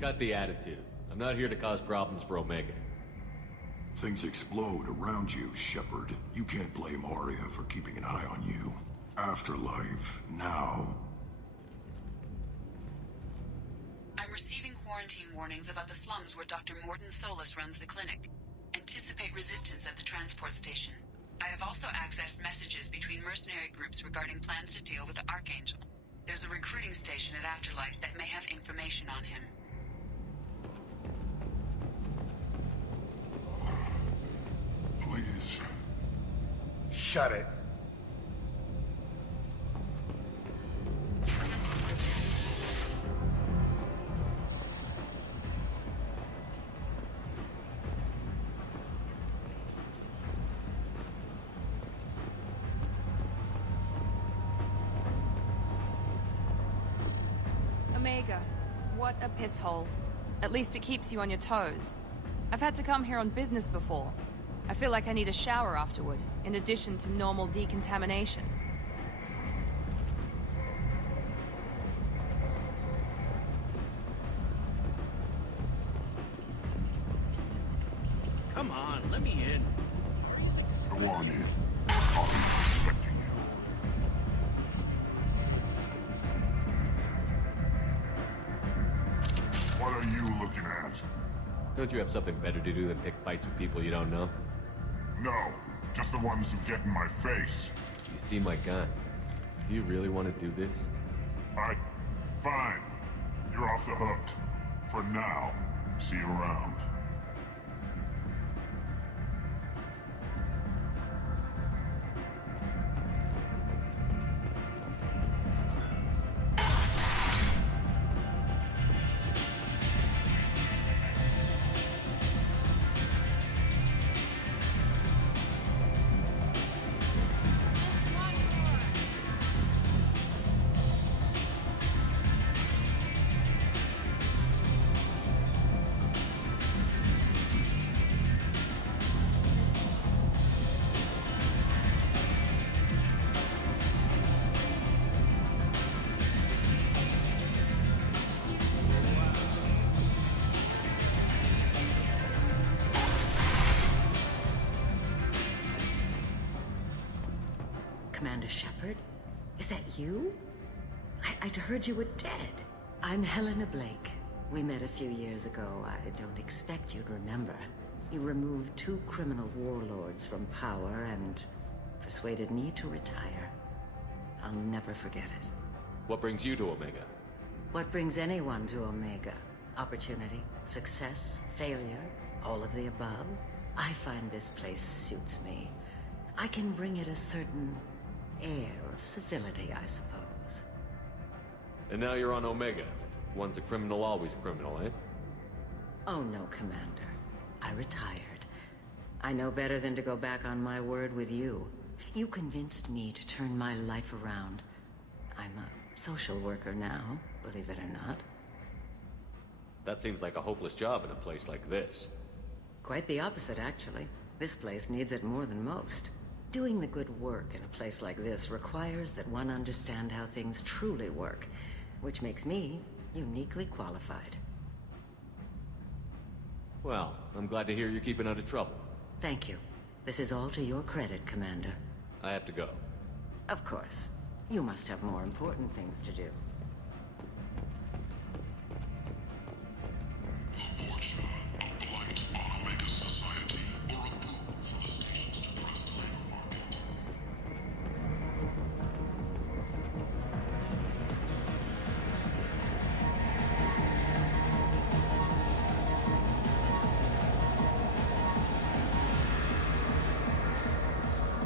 Cut the attitude. I'm not here to cause problems for Omega. Things explode around you, Shepard. You can't blame Aria for keeping an eye on you. Afterlife, now. I'm receiving quarantine warnings about the slums where Dr. Mordin Solus runs the clinic. Anticipate resistance at the transport station. I have also accessed messages between mercenary groups regarding plans to deal with the Archangel. There's a recruiting station at Afterlife that may have information on him. Please. Shut it. Omega, what a piss hole. At least it keeps you on your toes. I've had to come here on business before. I feel like I need a shower afterward, in addition to normal decontamination. Come on, let me in. Go on in. I'll be expecting you. What are you looking at? Don't you have something better to do than pick fights with people you don't know? No, just the ones who get in my face. You see my gun. Do you really want to do this? Fine. You're off the hook. For now. See you around. Commander Shepard? Is that you? I'd heard you were dead. I'm Helena Blake. We met a few years ago. I don't expect you'd remember. You removed 2 criminal warlords from power and persuaded me to retire. I'll never forget it. What brings you to Omega? What brings anyone to Omega? Opportunity, success, failure, all of the above? I find this place suits me. I can bring it a certain air of civility, I suppose. And now you're on Omega. Once a criminal, always a criminal, eh? Oh no, Commander. I retired. I know better than to go back on my word with you. You convinced me to turn my life around. I'm a social worker now, believe it or not. That seems like a hopeless job in a place like this. Quite the opposite, actually. This place needs it more than most. Doing the good work in a place like this requires that one understand how things truly work, which makes me uniquely qualified. Well, I'm glad to hear you're keeping out of trouble. Thank you. This is all to your credit, Commander. I have to go. Of course. You must have more important things to do. A blight on Omega society, or a boon for the station's depressed labor market.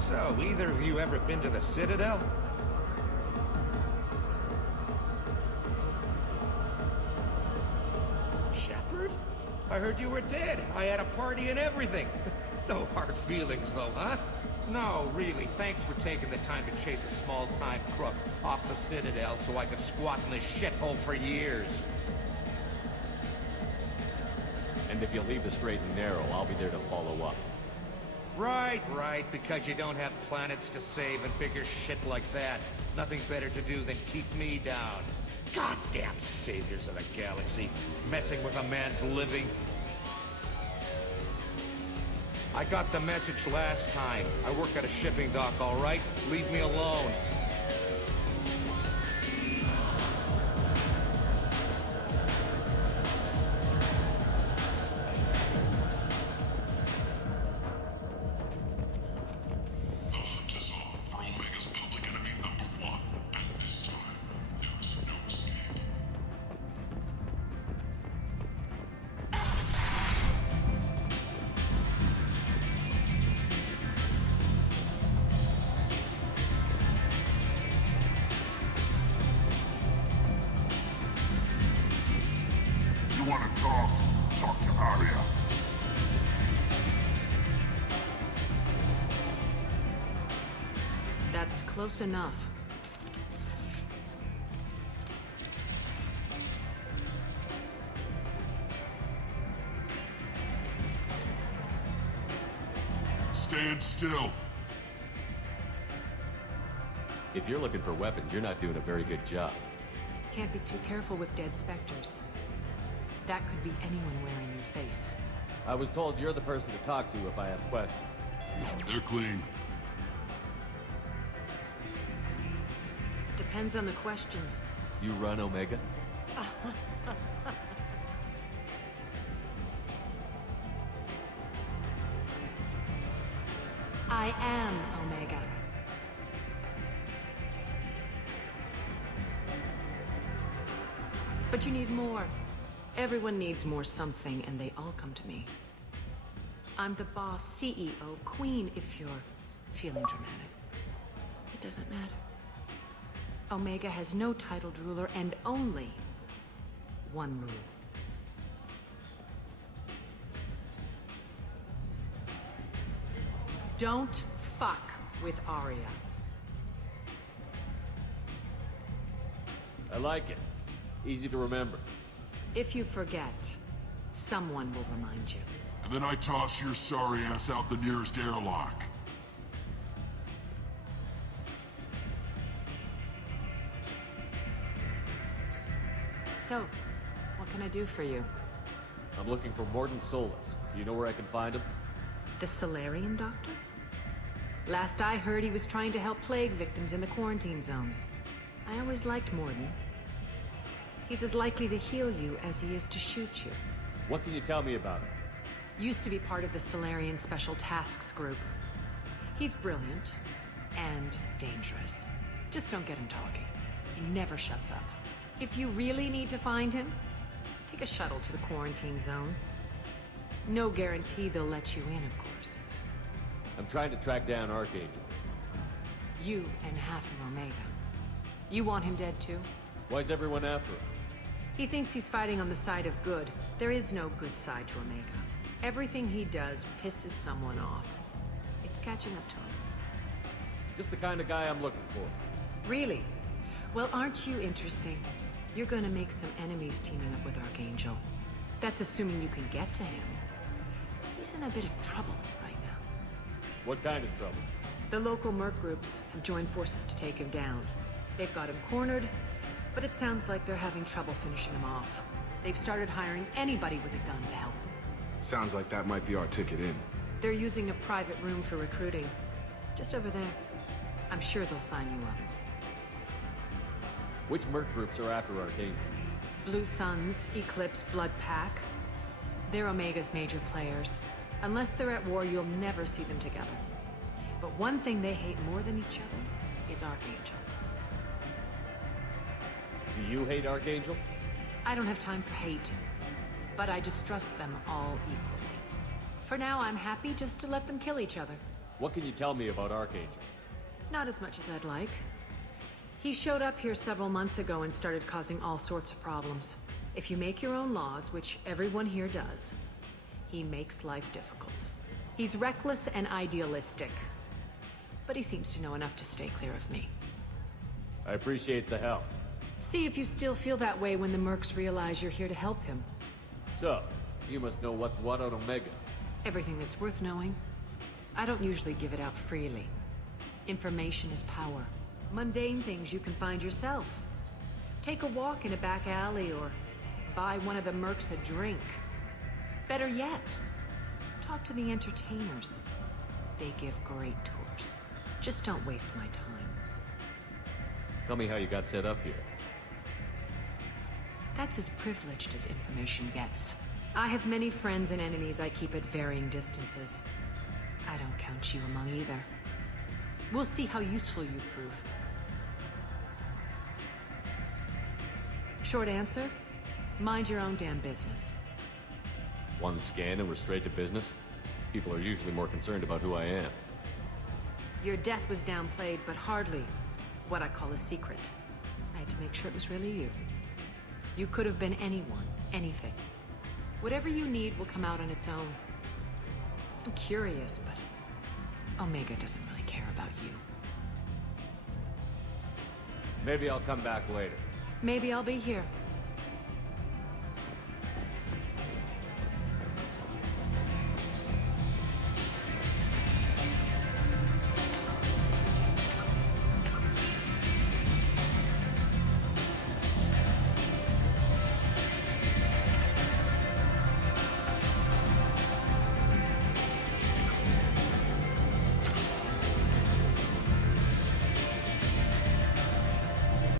So, either of you ever been to the Citadel? Shepard? I heard you were dead. I had a party and everything. No hard feelings, though, huh? No, really, thanks for taking the time to chase a small-time crook off the Citadel so I could squat in this shithole for years. And if you leave the straight and narrow, I'll be there to follow up. Right, because you don't have planets to save and bigger shit like that. Nothing better to do than keep me down. Goddamn saviors of the galaxy, messing with a man's living. I got the message last time. I work at a shipping dock, all right? Leave me alone. The hunt is on for Omega's public enemy #1, and this time, there is no escape. You want to talk? Talk to Arya. That's close enough. Stand still. If you're looking for weapons, you're not doing a very good job. Can't be too careful with dead specters. That could be anyone wearing your face. I was told you're the person to talk to if I have questions. They're clean. Depends on the questions. You run Omega? I am Omega. But you need more. Everyone needs more something, and they all come to me. I'm the boss, CEO, queen, if you're feeling dramatic. It doesn't matter. Omega has no titled ruler and only one rule. Don't fuck with Arya. I like it. Easy to remember. If you forget, someone will remind you. And then I toss your sorry ass out the nearest airlock. So, what can I do for you? I'm looking for Mordin Solus. Do you know where I can find him? The Solarian doctor? Last I heard, he was trying to help plague victims in the quarantine zone. I always liked Mordin. He's as likely to heal you as he is to shoot you. What can you tell me about him? Used to be part of the Solarian Special Tasks Group. He's brilliant and dangerous. Just don't get him talking. He never shuts up. If you really need to find him, take a shuttle to the quarantine zone. No guarantee they'll let you in, of course. I'm trying to track down Archangel. You and half of Omega. You want him dead too? Why's everyone after him? He thinks he's fighting on the side of good. There is no good side to Omega. Everything he does pisses someone off. It's catching up to him. Just the kind of guy I'm looking for. Really? Well, aren't you interesting? You're gonna make some enemies teaming up with Archangel. That's assuming you can get to him. He's in a bit of trouble right now. What kind of trouble? The local merc groups have joined forces to take him down. They've got him cornered, but it sounds like they're having trouble finishing him off. They've started hiring anybody with a gun to help them. Sounds like that might be our ticket in. They're using a private room for recruiting. Just over there. I'm sure they'll sign you up. Which merc groups are after Archangel? Blue Suns, Eclipse, Blood Pack. They're Omega's major players. Unless they're at war, you'll never see them together. But one thing they hate more than each other is Archangel. Do you hate Archangel? I don't have time for hate, but I distrust them all equally. For now, I'm happy just to let them kill each other. What can you tell me about Archangel? Not as much as I'd like. He showed up here several months ago and started causing all sorts of problems. If you make your own laws, which everyone here does, he makes life difficult. He's reckless and idealistic, but he seems to know enough to stay clear of me. I appreciate the help. See if you still feel that way when the mercs realize you're here to help him. So, you must know what's what on Omega. Everything that's worth knowing. I don't usually give it out freely. Information is power. Mundane things you can find yourself. Take a walk in a back alley or buy one of the mercs a drink. Better yet, talk to the entertainers. They give great tours. Just don't waste my time. Tell me how you got set up here. That's as privileged as information gets. I have many friends and enemies I keep at varying distances. I don't count you among either. We'll see how useful you prove. Short answer? Mind your own damn business. One scan and we're straight to business? People are usually more concerned about who I am. Your death was downplayed, but hardly what I call a secret. I had to make sure it was really you. You could have been anyone, anything. Whatever you need will come out on its own. I'm curious, but Omega doesn't really care about you. Maybe I'll come back later. Maybe I'll be here.